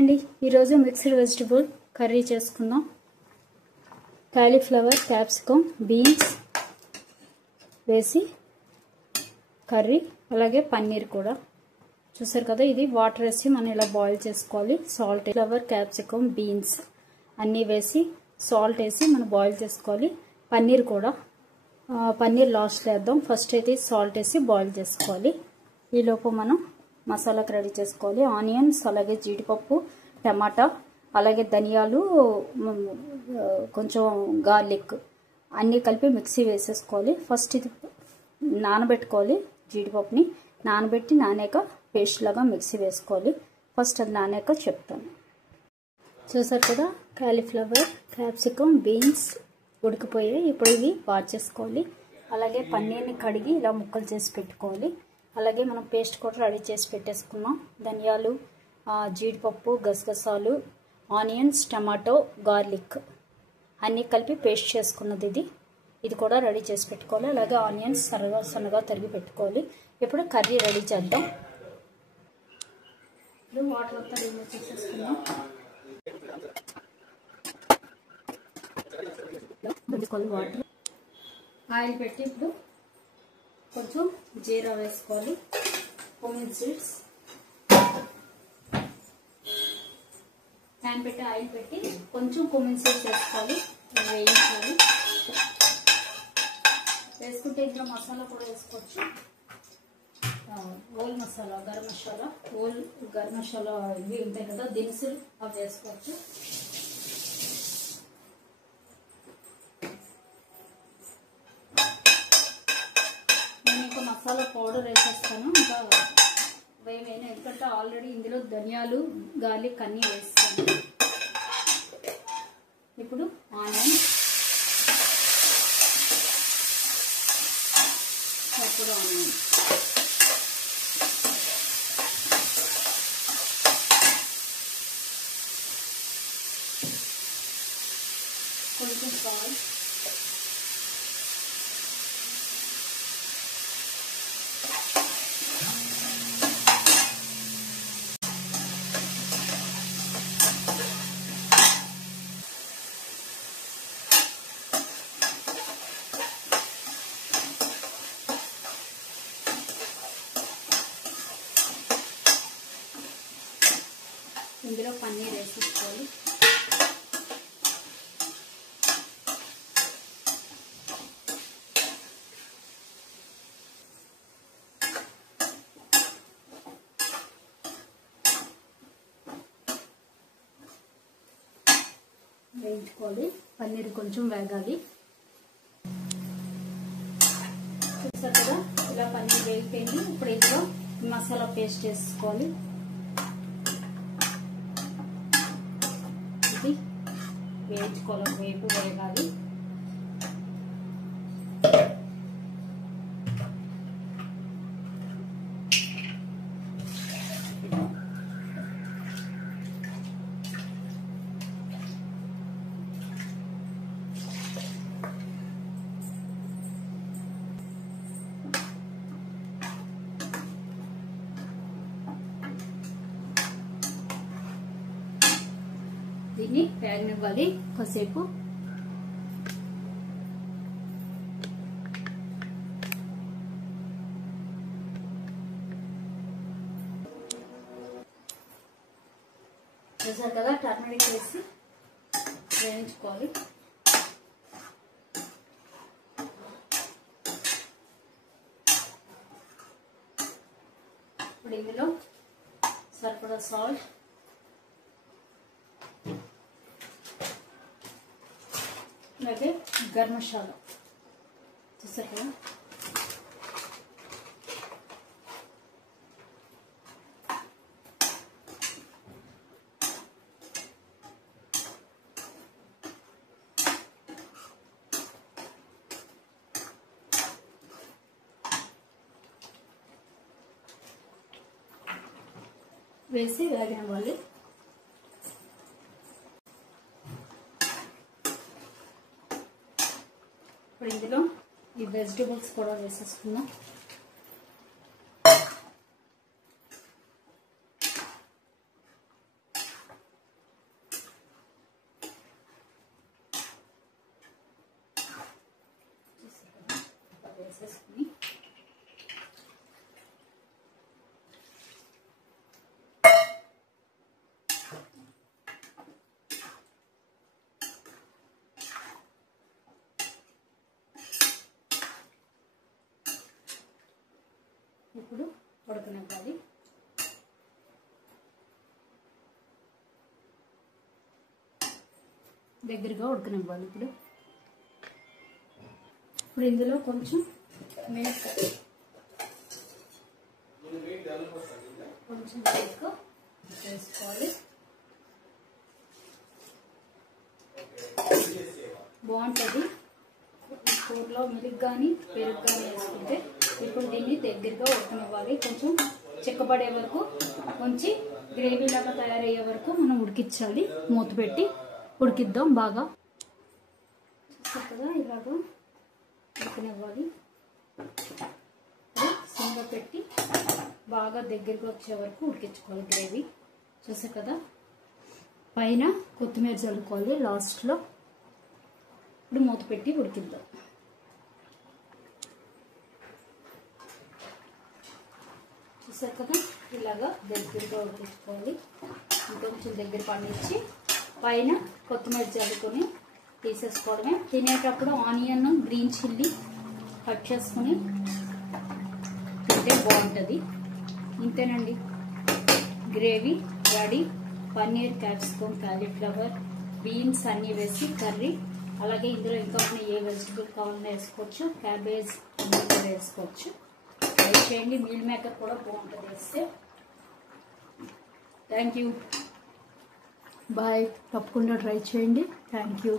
అండి ఈరోజు mixed vegetable curry చేసుకుందాం. కాలీఫ్లవర్, క్యాప్సికమ్, బీన్స్ వేసి కర్రీ, అలాగే పన్నీర్ కూడా చూసారు కదా. ఇది వాటర్ వేసి మనం ఇలా బాయిల్ చేసుకోవాలి. సాల్ట్, ఫ్లవర్, క్యాప్సికమ్, బీన్స్ అన్నీ వేసి సాల్ట్ వేసి మనం బాయిల్ చేసుకోవాలి. పన్నీర్ కూడా పన్నీర్ లాస్ట్ వేద్దాం. ఫస్ట్ అయితే సాల్ట్ వేసి బాయిల్ చేసుకోవాలి. ఈలోపు మనం మసాలాకి రెడీ చేసుకోవాలి. ఆనియన్స్, అలాగే జీడిపప్పు, టమాటా, అలాగే ధనియాలు, కొంచెం గార్లిక్ అన్నీ కలిపి మిక్సీ వేసేసుకోవాలి. ఫస్ట్ ఇది నానబెట్టుకోవాలి. జీడిపప్పుని నానాక పేస్ట్ లాగా మిక్సీ వేసుకోవాలి. ఫస్ట్ అది నానాక చెప్తాను. చూసారు కదా, కాలీఫ్లవర్, క్యాప్సికమ్, బీన్స్ ఉడికిపోయాయి. ఇప్పుడు ఇవి వాష్ చేసుకోవాలి. అలాగే పన్నీర్ని కడిగి ఇలా ముక్కలు చేసి పెట్టుకోవాలి. అలాగే మనం పేస్ట్ కూడా రెడీ చేసి పెట్టేసుకున్నాం. ధనియాలు, జీడిపప్పు, గసగసాలు, ఆనియన్స్, టమాటో, గార్లిక్ అన్నీ కలిపి పేస్ట్ చేసుకున్నది ఇది కూడా రెడీ చేసి పెట్టుకోవాలి. అలాగే ఆనియన్స్ సన్నగా తరిగి పెట్టుకోవాలి. ఇప్పుడు కర్రీ రెడీ చేద్దాం. ఇప్పుడు వాటర్ అంతా రిమూవ్ చేసేసుకున్నాం. వాటర్, ఆయిల్ పెట్టి ఇప్పుడు కొంచెం జీరా వేసుకోవాలి. కొమ్మిన్ సీడ్స్, ప్యాన్ పెట్టి ఆయిల్ పెట్టి కొంచెం కొమ్మిన్ సీడ్స్ వేసుకోవాలి. వేయించాలి. వేసుకుంటే ఇంట్లో మసాలా కూడా వేసుకోవచ్చు. ఓల్ మసాలా, గరం మసాలా, గరం మసాలా ఇవి ఉంటాయి కదా దినుసులు, అవి వేసుకోవచ్చు. నేను ఇంకా మసాలా పౌడర్ వేసేస్తాను. ఇంకా వేయమైనా, ఎందుకంటే ఆల్రెడీ ఇందులో ధనియాలు, గార్లిక్ అన్నీ వేస్తాను. ఇప్పుడు ఆనియన్, అప్పుడు ఆనియన్, కొంచెం సాల్ట్, ఇందులో పన్నీర్ వేసుకోవాలి. వేయించుకోవాలి. పన్నీర్ కొంచెం వేగాలి. చూసారు కదా, ఇలా పన్నీర్ వేగిపోయింది. ఇప్పుడు ఇందులో మసాలా పేస్ట్ వేసుకోవాలి. ఇది వేయించుకోవాలి, వేపు వేగాలి. దీన్ని వేగనివ్వాలి కాసేపు. చూసారు కదా, టర్మరిక్ వేసి వేయించుకోవాలి. ఇప్పుడు ఇందులో సరిపడా సాల్ట్, అలాగే గరం మసాలా, చూసారు కదా, వేసి వేగనివ్వాలి. ఇప్పుడు ఇందులో ఈ వెజిటబుల్స్ కూడా వేసేసుకుందాం. వేసేసుకుని ఇప్పుడు ఉడకనివ్వాలి. దగ్గరగా ఉడకనివ్వాలి. ఇప్పుడు ఇందులో కొంచెం మిల్క్ వేసుకోవాలి. బాగుంటుంది కూరలో మిల్క్ కానీ పెరుగు కానీ వేసుకుంటే. ఇప్పుడు దీన్ని దగ్గరగా ఉడకనివ్వాలి. కొంచెం చిక్కబడే వరకు ఉంచి గ్రేవీ లాగా తయారయ్యే వరకు మనం ఉడికించాలి. మూత పెట్టి ఉడికిద్దాం. బాగా చక్కగా ఇలాగా ఉడకనివ్వాలి. సిమ్లో పెట్టి బాగా దగ్గరికి వచ్చే వరకు ఉడికించుకోవాలి గ్రేవీ. చూసారు కదా, పైన కొత్తిమీర చల్లుకోవాలి లాస్ట్లో. ఇప్పుడు మూత పెట్టి ఉడికిద్దాం. చూసారు కదా, ఇలాగా దగ్గరగా ఉడికించుకోవాలి. ఇంకొంచెం దగ్గర పండించి పైన కొత్తిమీర చల్లుకొని తీసేసుకోవడమే. తినేటప్పుడు ఆనియన్, గ్రీన్ చిల్లీ కట్ చేసుకుని తింటే బాగుంటుంది. ఇంతేనండి, gravy ready. Paneer, capsicum, cauliflower, beans అన్నీ వేసి కర్రీ. అలాగే ఇందులో ఇంకా మనం ఏ వెజిటబుల్ కావాలన్నా వేసుకోవచ్చు. క్యాబేజ్ అన్నీ కూడా వేసుకోవచ్చు. ట్రై చేయండి. మీల్ మేకర్ కూడా బాగుంటుంది వేస్తే. Thank you. బాయ్. తప్పకుండా ట్రై చేయండి. Thank you.